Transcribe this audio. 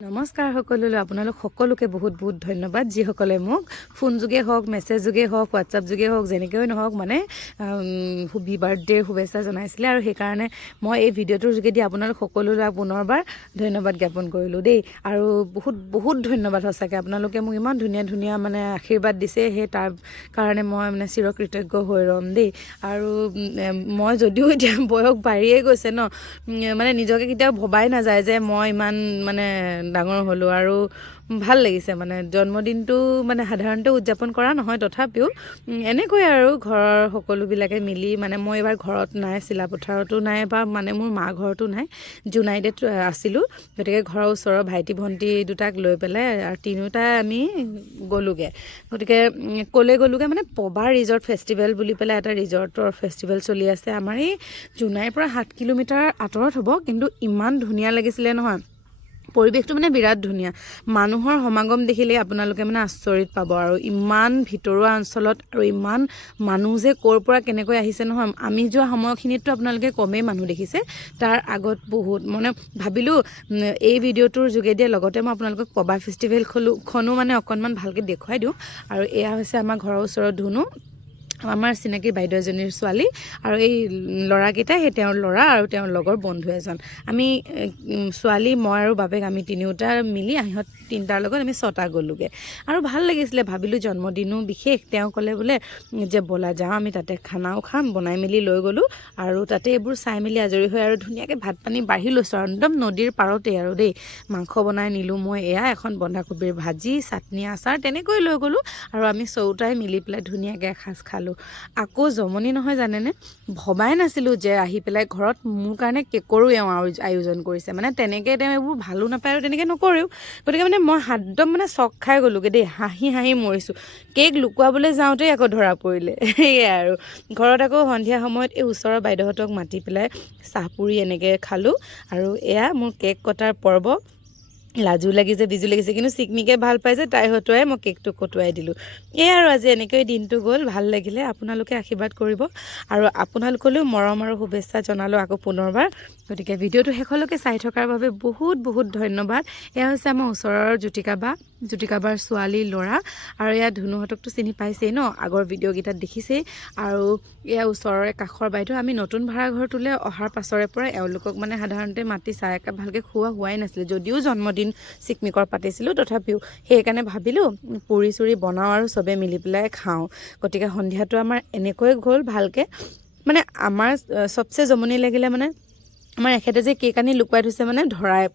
নমস্কাৰ সকলোলৈ আপোনালোক সকলোকে বহুত বহুত ধন্যবাদ যিসকলে মোক ফোন যোগে হওক মেছেজ যোগে হওক হোৱাটছআপ যোগে হওক যেনেকৈ নহওক মানে বাৰ্থডেৰ শুভেচ্ছা জনাইছিলে আৰু সেইকাৰণে মই এই ভিডিঅ'টোৰ যোগেদি আপোনালোক সকলোলৈ পুনৰবাৰ ধন্যবাদ জ্ঞাপন কৰিলোঁ দেই আৰু বহুত বহুত ধন্যবাদ সঁচাকৈ আপোনালোকে মোক ইমান ধুনীয়া ধুনীয়া মানে আশীৰ্বাদ দিছে সেই তাৰ কাৰণে মই মানে চিৰকৃতজ্ঞ হৈ ৰ'ম দেই আৰু মই যদিও এতিয়া বয়স বাঢ়িয়ে গৈছে ন মানে নিজকে কেতিয়াও ভবাই নাযায় যে মই ইমান মানে ডাঙৰ হ'লোঁ আৰু ভাল লাগিছে মানে জন্মদিনটো মানে সাধাৰণতে উদযাপন কৰা নহয় তথাপিও এনেকৈ আৰু ঘৰৰ সকলোবিলাকে মিলি মানে মই এইবাৰ ঘৰত নাই চিলাপথাৰতো নাই বা মানে মোৰ মা ঘৰতো নাই জোনাইদেত আছিলোঁ গতিকে ঘৰৰ ওচৰৰ ভাইটি ভণ্টি দুটাক লৈ পেলাই আৰু তিনিওটাই আমি গ'লোগৈ গতিকে ক'লৈ গ'লোগৈ মানে পবা ৰিজৰ্ট ফেষ্টিভেল বুলি পেলাই এটা ৰিজৰ্টৰ ফেষ্টিভেল চলি আছে আমাৰ এই জোনাইৰ পৰা 7 কিলোমিটাৰ আঁতৰত হ'ব কিন্তু ইমান ধুনীয়া লাগিছিলে নহয় পৰিৱেশটো মানে বিৰাট ধুনীয়া মানুহৰ সমাগম দেখিলে আপোনালোকে মানে আচৰিত পাব আৰু ইমান ভিতৰুৱা অঞ্চলত আৰু ইমান মানুহ যে ক'ৰ পৰা কেনেকৈ আহিছে নহয় আমি যোৱা সময়খিনিততো আপোনালোকে কমেই মানুহ দেখিছে তাৰ আগত বহুত মানে ভাবিলোঁ এই ভিডিঅ'টোৰ যোগেদি লগতে মই আপোনালোকক পবা ফেষ্টিভেলখনো মানে অকণমান ভালকৈ দেখুৱাই দিওঁ আৰু এয়া হৈছে আমাৰ ঘৰৰ ওচৰত ধুনু আমাৰ চিনাকি বাইদেউ এজনীৰ ছোৱালী আৰু এই ল'ৰাকেইটা সেই তেওঁৰ ল'ৰা আৰু তেওঁৰ লগৰ বন্ধু এজন আমি ছোৱালী মই আৰু বাপেক আমি তিনিওটা মিলি সিহঁত তিনিটাৰ লগত আমি 6টা গ'লোগৈ আৰু ভাল লাগিছিলে ভাবিলোঁ জন্মদিনো বিশেষ তেওঁ ক'লে বোলে যে ব'লা যাওঁ আমি তাতে খানাও খাম বনাই মেলি লৈ গ'লোঁ আৰু তাতে এইবোৰ চাই মেলি আজৰি হৈ আৰু ধুনীয়াকৈ ভাত পানী বাঢ়ি লৈছোঁ আৰু একদম নদীৰ পাৰতেই আৰু দেই মাংস বনাই নিলোঁ মই এয়া এখন বন্ধাকবিৰ ভাজি চাটনি আচাৰ তেনেকৈ লৈ গ'লোঁ আৰু আমি চৌটাই মিলি পেলাই ধুনীয়াকৈ এসাঁজ খালোঁ আকৌ জমনি নহয় জানেনে ভবাই নাছিলোঁ যে আহি পেলাই ঘৰত মোৰ কাৰণে কেকৰো আয়োজন কৰিছে মানে তেনেকৈ তেওঁ এইবোৰ ভালো নাপায় আৰু তেনেকৈ নকৰেও গতিকে মানে মই একদম মানে চক খাই গ'লোগৈ দেই হাঁহি হাঁহি মৰিছোঁ কেক লুকুৱাবলৈ যাওঁতেই আকৌ ধৰা পৰিলে সেয়াই আৰু ঘৰত আকৌ সন্ধিয়া সময়ত এই ওচৰৰ বাইদেউহঁতক মাতি পেলাই চাহপুৰি এনেকৈ খালোঁ আৰু এয়া মোৰ কেক কটাৰ পৰ্ব লাজু লাগিছে বিজু লাগিছে কিন্তু চিকমিকে ভাল পাইছে তাই হতুৱাই মই কেকটো কটুৱাই দিলোঁ এই আৰু আজি এনেকৈ দিনটো গ'ল ভাল লাগিলে আপোনালোকে আশীৰ্বাদ কৰিব আৰু আপোনালোকলৈও মৰম আৰু শুভেচ্ছা জনালোঁ আকৌ পুনৰবাৰ গতিকে ভিডিঅ'টো শেষলৈকে চাই থকাৰ বাবে বহুত বহুত ধন্যবাদ এয়া হৈছে আমাৰ ওচৰৰ জ্যোতিকাবাৰ ছোৱালী ল'ৰা আৰু এয়া ধুনুহঁতকতো চিনি পাইছেই ন আগৰ ভিডিঅ'কেইটাত দেখিছেই আৰু এয়া ওচৰৰে কাষৰ বাইদেউ আমি নতুন ভাড়াঘৰটোলৈ অহাৰ পাছৰে পৰা এওঁলোকক মানে সাধাৰণতে মাতি চাহ একাপ ভালকৈ হোৱাই নাছিলে যদিও জন্মদিন চিকমিকৰ পাতিছিলোঁ তথাপিও সেইকাৰণে ভাবিলোঁ পুৰি চুৰি বনাওঁ আৰু চবে মিলি পেলাই খাওঁ গতিকে সন্ধিয়াটো আমাৰ এনেকৈ গ'ল ভালকৈ মানে আমাৰ চবচে জমনি লাগিলে মানে আমাৰ এখেতে যে কেক আনি লুকুৱাই থৈছে মানে ধৰাই পৰিল